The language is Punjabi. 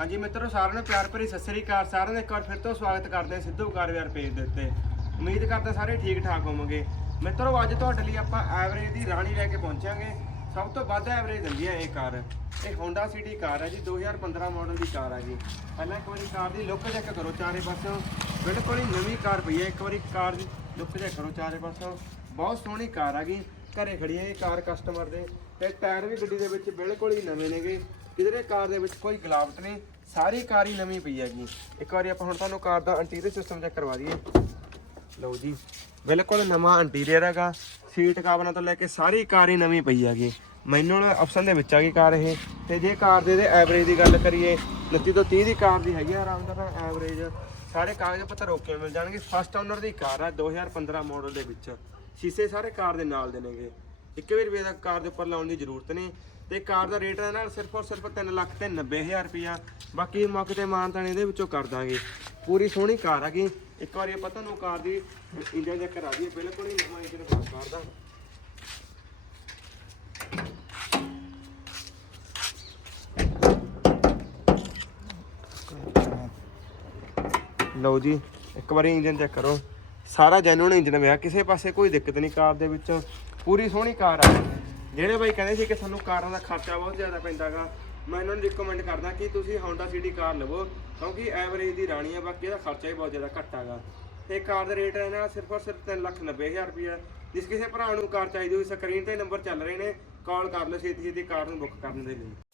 ਹਾਂਜੀ ਮਿੱਤਰੋ, ਸਾਰਿਆਂ ਨੂੰ ਪਿਆਰ ਭਰੀ ਸਤਿ ਸ੍ਰੀ ਅਕਾਲ। ਸਾਰਿਆਂ ਦਾ ਇੱਕ ਵਾਰ ਫਿਰ ਤੋਂ ਸਵਾਗਤ ਕਰਦੇ ਹਾਂ ਸਿੱਧੂ ਕਾਰਵਾਰ ਪੇਜ ਦੇ ਉੱਤੇ। ਉਮੀਦ ਕਰਦੇ ਸਾਰੇ ਠੀਕ ਠਾਕ ਹੋਵੋਗੇ। ਮਿੱਤਰੋ, ਅੱਜ ਤੁਹਾਡੇ ਲਈ ਆਪਾਂ ਐਵਰੇਜ ਦੀ ਰਾਣੀ ਲੈ ਕੇ ਪਹੁੰਚਾਂਗੇ। ਸਭ ਤੋਂ ਵੱਧ ਐਵਰੇਜ ਦਿੰਦੀ ਹੈ ਇਹ ਕਾਰ। ਇਹ Honda City ਕਾਰ ਹੈ ਜੀ 2015 ਮਾਡਲ ਦੀ ਕਾਰ ਹੈ ਜੀ। ਪਹਿਲਾਂ ਇੱਕ ਵਾਰੀ ਕਾਰ ਦੀ ਲੁੱਕ ਚੈੱਕ ਕਰੋ ਚਾਰੇ ਪਾਸਿਓਂ। ਬਿਲਕੁਲ ਹੀ ਨਵੀਂ ਕਾਰ ਪਈ ਹੈ ਇੱਕ ਵਾਰੀ ਕਾਰ ਦੀ ਲੁੱਕ ਚੈੱਕ ਕਰੋ ਚਾਰੇ ਪਾਸਿਓਂ। ਬਹੁਤ ਸੋਹਣੀ ਕਾਰ ਹੈਗੀ ਘਰੇ ਖੜੀ ਹੈ, ਇਹ ਕਾਰ ਕਸਟਮਰ ਦੇ। ਤੇ ਟਾਇਰ ਵੀ ਗੱਡੀ ਦੇ ਵਿੱਚ ਬਿਲਕੁਲ ਹੀ ਨਵੇਂ ਨੇਗੇ। ਕਿਧਰੇ ਕਾਰ ਦੇ ਵਿੱਚ ਕੋਈ ਗਲਾਵਟ ਨਹੀਂ, ਸਾਰੀ ਕਾਰ ਹੀ ਨਵੀਂ ਪਈ ਹੈਗੀ। ਇੱਕ ਵਾਰੀ ਆਪਾਂ ਹੁਣ ਤੁਹਾਨੂੰ ਕਾਰ ਦਾ ਇੰਟੀਰੀਅਰ ਸਿਸਟਮ ਚੈੱਕ ਕਰਵਾ ਦਈਏ। ਲਓ ਜੀ, ਬਿਲਕੁਲ ਨਵਾਂ ਇੰਟੀਰੀਅਰ ਹੈਗਾ। ਸੀਟ ਕਵਰਾਂ ਤੋਂ ਲੈ ਕੇ ਸਾਰੀ ਕਾਰ ਹੀ ਨਵੀਂ ਪਈ ਹੈਗੀ। ਮੈਨੂਅਲ ਆਪਸ਼ਨ ਦੇ ਵਿੱਚ ਆ ਗਈ ਕਾਰ ਇਹ। ਤੇ ਜੇ ਕਾਰ ਦੇ ਦੇ ਐਵਰੇਜ ਦੀ ਗੱਲ ਕਰੀਏ 29 ਤੋਂ 30 ਦੀ ਕਾਰ ਦੀ ਹੈਗੀ ਆਰਾਮ ਦਾ ਐਵਰੇਜ ਸਾਰੇ ਕਾਗਜ਼ ਪੱਤਰ ਓਕੇ ਮਿਲ ਜਾਣਗੇ। ਫਸਟ ਓਨਰ ਦੀ ਕਾਰ ਆ 2015 ਮਾਡਲ ਦੇ ਵਿੱਚ। ਸ਼ੀਸ਼ੇ ਸਾਰੇ ਕਾਰ ਦੇ ਨਾਲ ਦੇ ਨੇਗੇ। ਇੱਕ ਵੀ ਰੁਪਏ ਦਾ ਕਾਰ ਦੇ ਉੱਪਰ ਲਾਉਣ ਦੀ ਜ਼ਰੂਰਤ ਨਹੀਂ। ਤੇ ਕਾਰ ਦਾ ਰੇਟ ਹੈ ਨਾਲ ਸਿਰਫ ਔਰ ਸਿਰਫ 3 ਲੱਖ ਤੇ 90000 ਰੁਪਿਆ ਬਾਕੀ ਮੌਕੇ ਤੇ ਮਾਨਤਾਨ ਇਹਦੇ ਵਿੱਚੋਂ ਕਰ ਦਾਂਗੇ। ਪੂਰੀ ਸੋਹਣੀ ਕਾਰ ਹੈਗੀ। ਇੱਕ ਵਾਰੀ ਆਪਾਂ ਤੁਹਾਨੂੰ ਕਾਰ ਦੀ ਇੰਜਨ ਚੈੱਕ ਕਰਾ ਦਈਏ। ਬਿਲਕੁਲ ਹੀ ਨਵਾਂ ਇੰਜਨ ਕਾਰ ਦਾ। ਲਓ ਜੀ, ਇੱਕ ਵਾਰੀ ਇੰਜਨ ਚੈੱਕ ਕਰੋ। ਸਾਰਾ ਜੈਨੂਨ ਇੰਜਨ ਪਿਆ ਕਿਸੇ ਪਾਸੇ ਕੋਈ ਦਿੱਕਤ ਨਹੀਂ, ਕਾਰ ਦੇ ਵਿੱਚ ਪੂਰੀ ਸੋਹਣੀ ਕਾਰ ਆ। ਜਿਹੜੇ ਬਾਈ ਕਹਿੰਦੇ ਸੀ ਕਿ ਸਾਨੂੰ ਕਾਰਾਂ ਦਾ ਖਰਚਾ ਬਹੁਤ ਜ਼ਿਆਦਾ ਪੈਂਦਾਗਾ, ਮੈਂ ਇਹਨਾਂ ਨੂੰ ਰਿਕਮੈਂਡ ਕਰਦਾ ਕਿ ਤੁਸੀਂ Honda City ਕਾਰ ਲਵੋ, ਕਿਉਂਕਿ ਐਵਰੇਜ ਦੀ ਰਾਣੀ ਆ, ਬਾਕੀ ਇਹਦਾ ਖਰਚਾ ਹੀ ਬਹੁਤ ਜ਼ਿਆਦਾ ਘੱਟ ਹੈਗਾ ਇਹ ਕਾਰ ਦਾ ਰੇਟ ਹੈ ਨਾ ਸਿਰਫ ਔਰ ਸਿਰਫ 390000 ਰੁਪਏ ਜਿਸ ਕਿਸੇ ਭਰਾ ਨੂੰ ਕਾਰ ਚਾਹੀਦੀ ਹੋਈ ਸਕਰੀਨ ਤੇ ਨੰਬਰ ਚੱਲ ਰਹੇ ਨੇ ਕਾਲ ਕਰ ਲਓ ਛੇਤੀ ਛੇਤੀ ਕਾਰ ਨੂੰ ਬੁੱਕ ਕਰਨ ਦੇ ਲਈ।